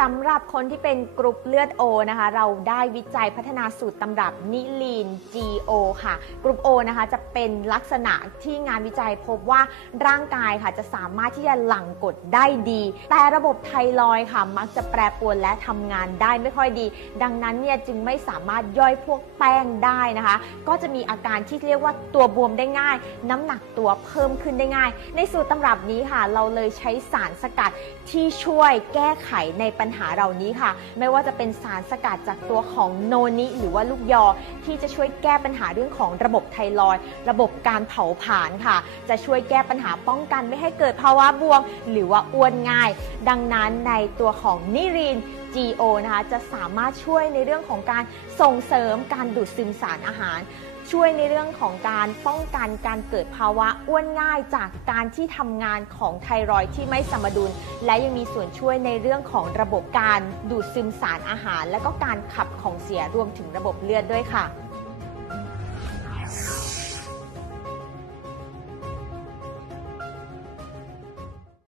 สำหรับคนที่เป็นกรุ๊ปเลือด O นะคะ เราได้วิจัยพัฒนาสูตรตำรับนิลีน GO ค่ะ กรุ๊ป O นะคะจะเป็นลักษณะที่งานวิจัยพบว่าร่างกายค่ะจะสามารถที่จะหลั่งกรดได้ดี แต่ระบบไทรอยค่ะ มักจะแปรปรวนและทำงานได้ไม่ค่อยดี ดังนั้นเนี่ยจึงไม่สามารถย่อยพวกแป้งได้นะคะ ก็จะมีอาการที่เรียกว่าตัวบวมได้ง่าย น้ำหนักตัวเพิ่มขึ้นได้ง่าย ในสูตรตำรับนี้ค่ะ เราเลยใช้สารสกัดที่ช่วยแก้ไขในปัญญหาเหล่านี้ค่ะ ไม่ว่าจะเป็นสารสกัดจากตัวของโนนิหรือว่าลูกยอ ที่จะช่วยแก้ปัญหาเรื่องของระบบไทรอยระบบการเผาผลาญค่ะ จะช่วยแก้ปัญหาป้องกันไม่ให้เกิดภาวะบวม หรือว่าอ้วนง่าย ดังนั้นในตัวของนิริน GO นะคะจะสามารถช่วยในเรื่องของการส่งเสริมการดูดซึมสารอาหาร ช่วยในเรื่องของการป้องกันการเกิดภาวะอ้วนง่ายจากการที่ทำงานของไทรอยด์ที่ไม่สมดุล และยังมีส่วนช่วยในเรื่องของระบบการดูดซึมสารอาหาร และก็การขับของเสียรวมถึงระบบเลือดด้วยค่ะ